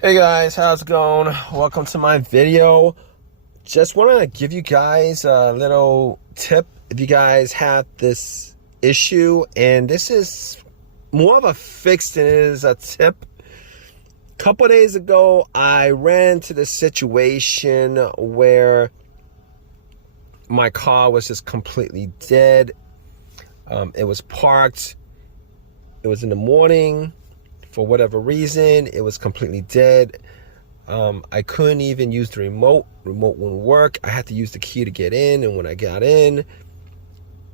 Hey guys, how's it going? Welcome to my video. Just want to give you guys a little tip if you guys have this issue, and this is more of a fix than it is a tip. A couple days ago, I ran into this situation where my car was just completely dead. It was parked. It was in the morning. For whatever reason, it was completely dead. I couldn't even use the remote. Remote wouldn't work. I had to use the key to get in, and when I got in,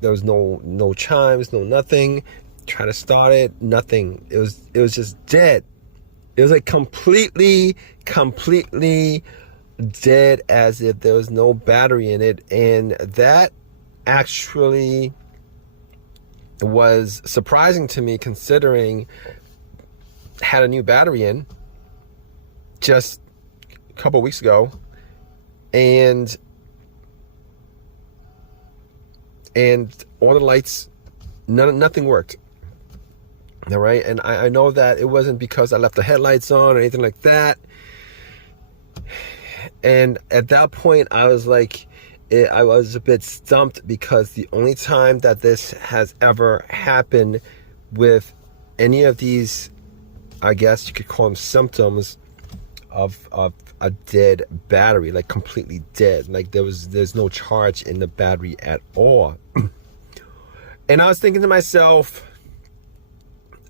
there was no chimes, no nothing. Try to start it, nothing. It was just dead. It was like completely dead, as if there was no battery in it, and that actually was surprising to me, considering had a new battery in just a couple weeks ago, and all the lights, nothing worked. All right, and I know that it wasn't because I left the headlights on or anything like that. And at that point, I was like, I was a bit stumped, because the only time that this has ever happened with any of these, I guess you could call them symptoms of a dead battery, like completely dead, like there's no charge in the battery at all. And I was thinking to myself,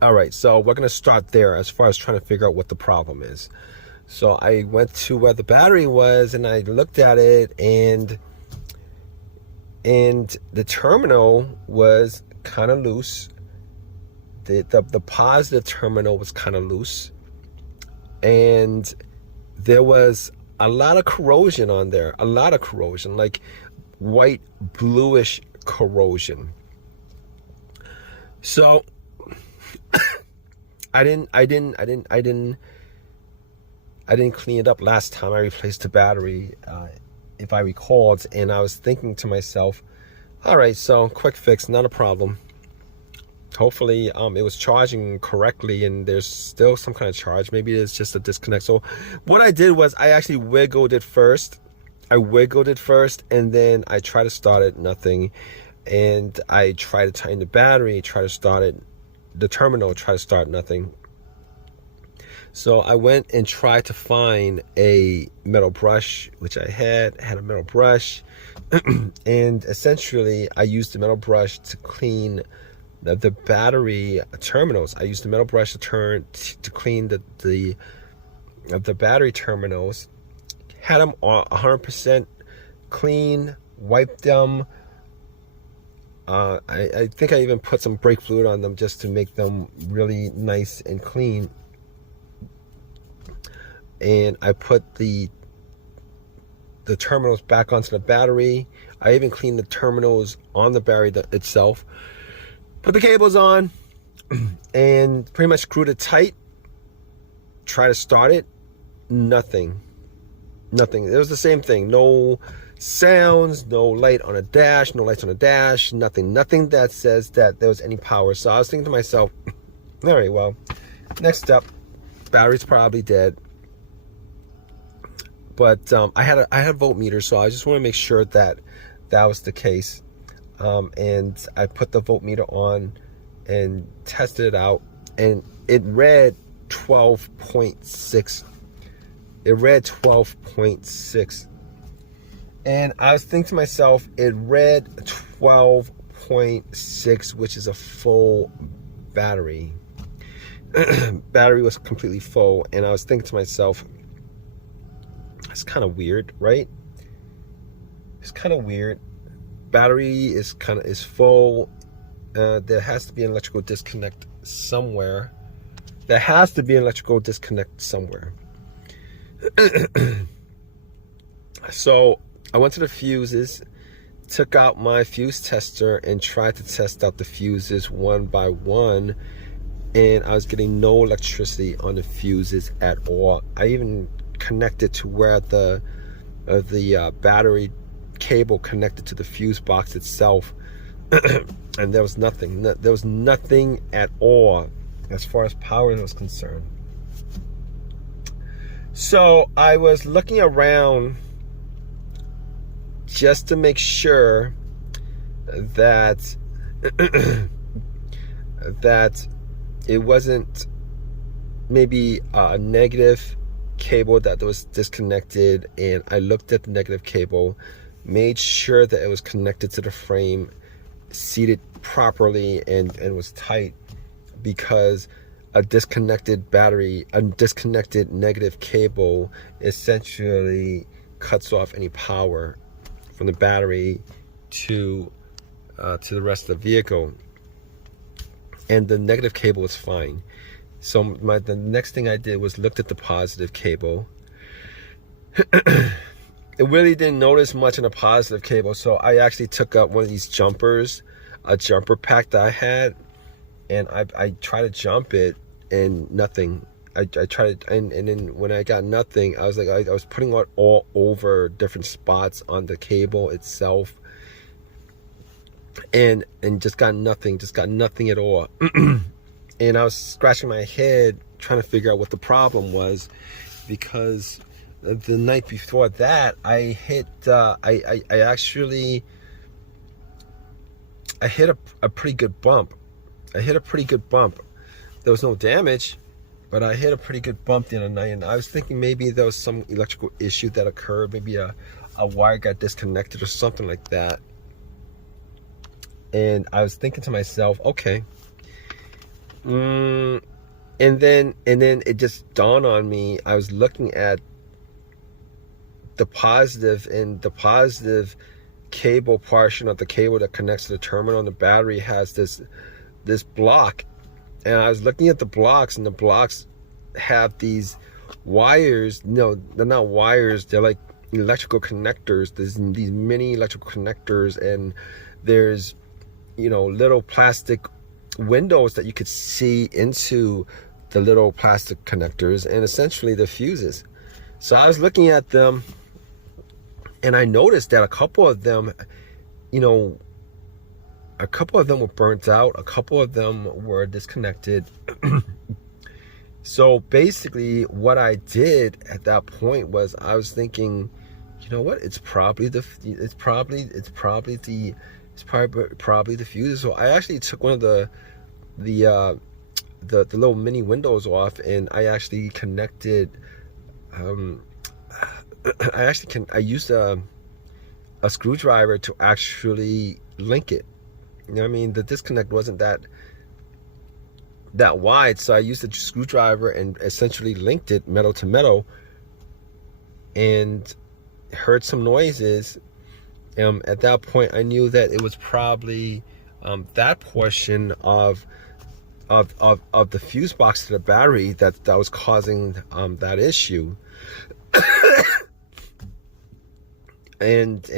all right, so we're gonna start there as far as trying to figure out what the problem is. So I went to where the battery was, and I looked at it, and the terminal was kind of loose. The positive terminal was kind of loose, and there was a lot of corrosion on there, like white bluish corrosion. So I didn't clean it up last time I replaced the battery, if I recalled, and I was thinking to myself, all right, so quick fix, not a problem. Hopefully it was charging correctly, and there's still some kind of charge. Maybe it's just a disconnect. So what I did was I actually wiggled it first. And then I tried to start it, nothing. And I tried to tighten the battery, try to start it, the terminal, try to start, nothing. So I went and tried to find a metal brush, which I had a metal brush. And essentially I used the metal brush to clean the battery terminals. I used the metal brush to clean the battery terminals. Had them 100% clean, wiped them. I think I even put some brake fluid on them just to make them really nice and clean. And I put the terminals back onto the battery. I even cleaned the terminals on the battery itself. Put the cables on and pretty much screwed it tight. Try to start it, nothing. It was the same thing. No sounds, no light on a dash, no lights on a dash, nothing that says that there was any power. So I was thinking to myself, all right, well, next up, battery's probably dead. But I had a voltmeter, so I just want to make sure that was the case. And I put the voltmeter on and tested it out, and it read 12.6. It read 12.6. And I was thinking to myself, it read 12.6, which is a full battery. Battery was completely full, and I was thinking to myself, it's kind of weird, right? It's kind of weird. Battery is full. There has to be an electrical disconnect somewhere. So I went to the fuses, took out my fuse tester, and tried to test out the fuses one by one, and I was getting no electricity on the fuses at all. I even connected to where the battery cable connected to the fuse box itself, and there was nothing. There was nothing at all as far as power was concerned. So I was looking around just to make sure that that it wasn't maybe a negative cable that was disconnected, and I looked at the negative cable, made sure that it was connected to the frame, seated properly, and was tight, because a disconnected battery, a disconnected negative cable essentially cuts off any power from the battery to the rest of the vehicle. And the negative cable was fine. So the next thing I did was looked at the positive cable. It really didn't notice much in a positive cable, so I actually took up one of these jumpers, a jumper pack that I had, and I tried to jump it, and nothing. I tried, and then when I got nothing, I was like, I was putting it all over different spots on the cable itself, and just got nothing at all. And I was scratching my head trying to figure out what the problem was, because the night before that I hit I hit a pretty good bump. There was no damage, but I hit a pretty good bump the other night, and I was thinking maybe there was some electrical issue that occurred, maybe a wire got disconnected or something like that. And I was thinking to myself, okay. And then it just dawned on me. I was looking at the positive, and the positive cable portion of the cable that connects to the terminal on the battery has this block. And I was looking at the blocks, and the blocks have these wires. No, they're not wires. They're like electrical connectors. There's these mini electrical connectors, and there's, you know, little plastic windows that you could see into the little plastic connectors, and essentially the fuses. So I was looking at them, and I noticed that a couple of them, you know, a couple of them were burnt out, a couple of them were disconnected. So basically what I did at that point was, I was thinking, you know what, it's probably the fuses. So I actually took one of the little mini windows off, and I actually connected I used a screwdriver to actually link it. You know what I mean? The disconnect wasn't that wide, so I used a screwdriver and essentially linked it metal to metal, and heard some noises. At that point, I knew that it was probably that portion of the fuse box to the battery that was causing that issue. and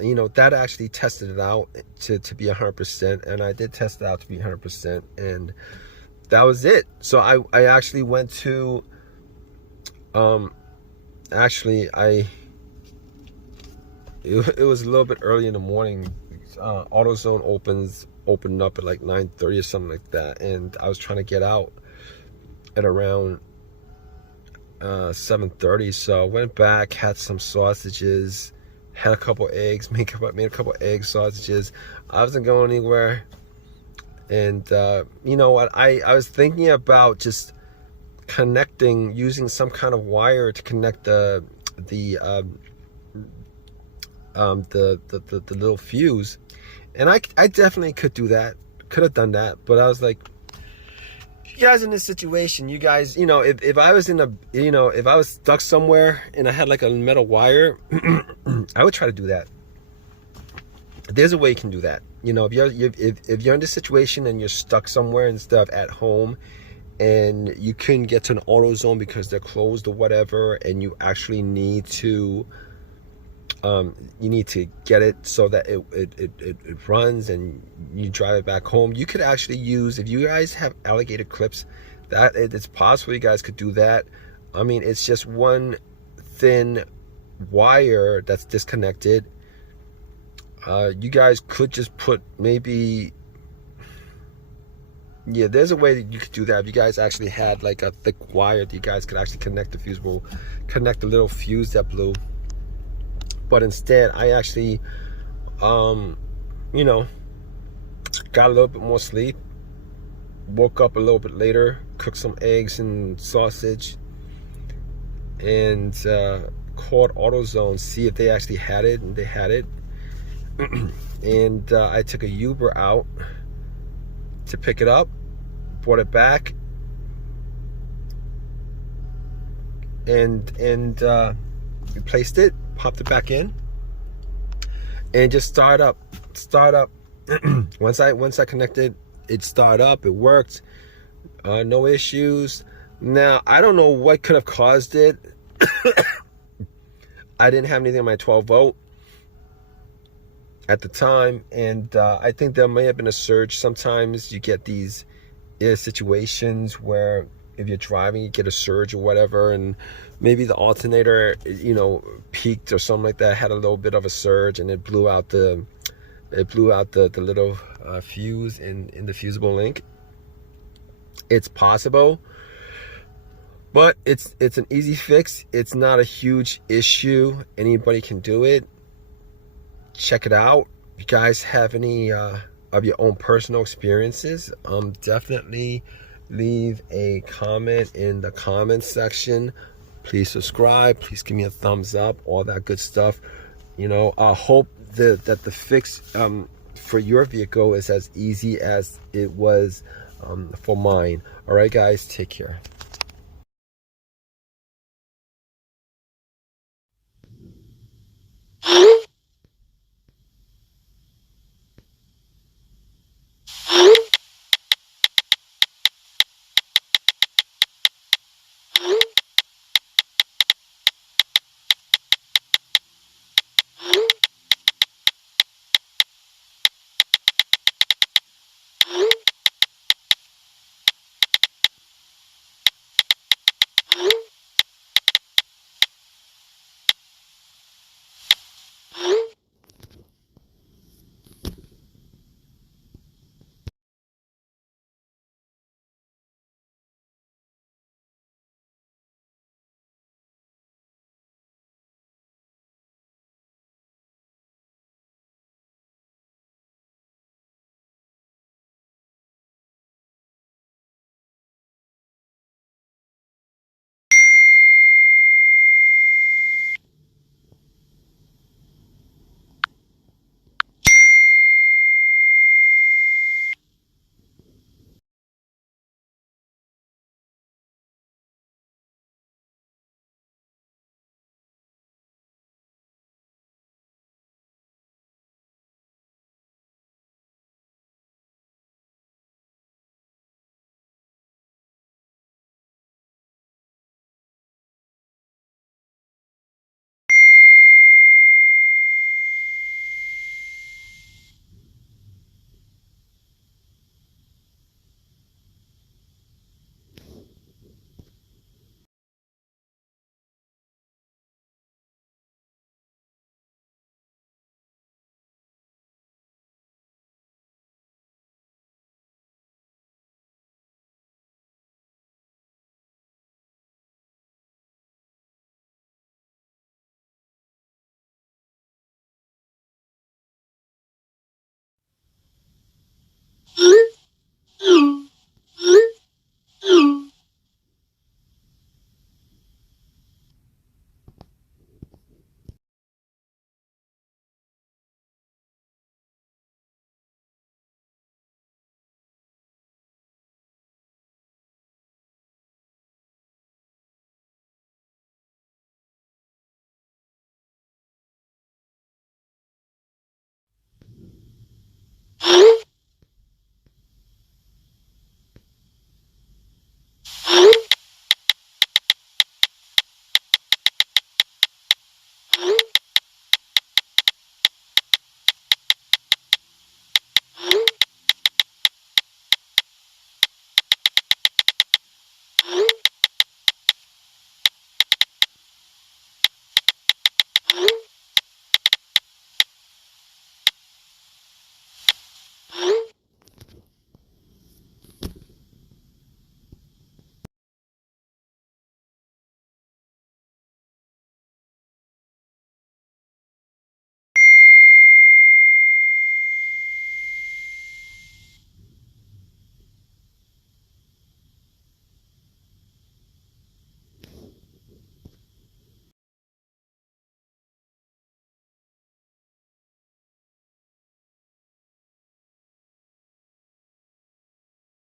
you know, that actually tested it out to be 100%, and I did test it out to be 100%, and that was it. So I actually went to it was a little bit early in the morning. AutoZone opened up at like 9:30 or something like that, and I was trying to get out at around 7:30. So I went back, had some sausages, had a couple eggs, made a couple egg sausages. I wasn't going anywhere, and you know what? I was thinking about just using some kind of wire to connect the little fuse, and I definitely could have done that, but I was like, you guys in this situation, you guys, you know, if I was if I was stuck somewhere and I had like a metal wire, I would try to do that. There's a way you can do that. You know, if you're in this situation and you're stuck somewhere instead of at home, and you couldn't get to an AutoZone because they're closed or whatever, and you actually need to get it so that it runs and you drive it back home. You could actually use, if you guys have alligator clips, that it's possible you guys could do that. I mean, it's just one thin wire that's disconnected. You guys could just put maybe Yeah, there's a way that you could do that. If you guys actually had like a thick wire that you guys could actually connect the fusible, connect the little fuse that blew. But instead, I actually, um, you know, got a little bit more sleep, woke up a little bit later, cooked some eggs and sausage, and called AutoZone, see if they actually had it, and they had it. And I took a Uber out to pick it up, brought it back, and replaced it, popped it back in, and just start up. once I connected, it started up. It worked. No issues. Now I don't know what could have caused it. I didn't have anything on my 12 volt at the time, and I think there may have been a surge. Sometimes you get these situations where if you're driving, you get a surge or whatever, and maybe the alternator, peaked or something like that, had a little bit of a surge, and it blew out the little fuse in the fusible link. It's possible, but it's an easy fix. It's not a huge issue. Anybody can do it. Check it out. If you guys have any of your own personal experiences, definitely leave a comment in the comments section. Please subscribe. Please give me a thumbs up. All that good stuff. I hope that the fix for your vehicle is as easy as it was for mine. All right, guys, take care.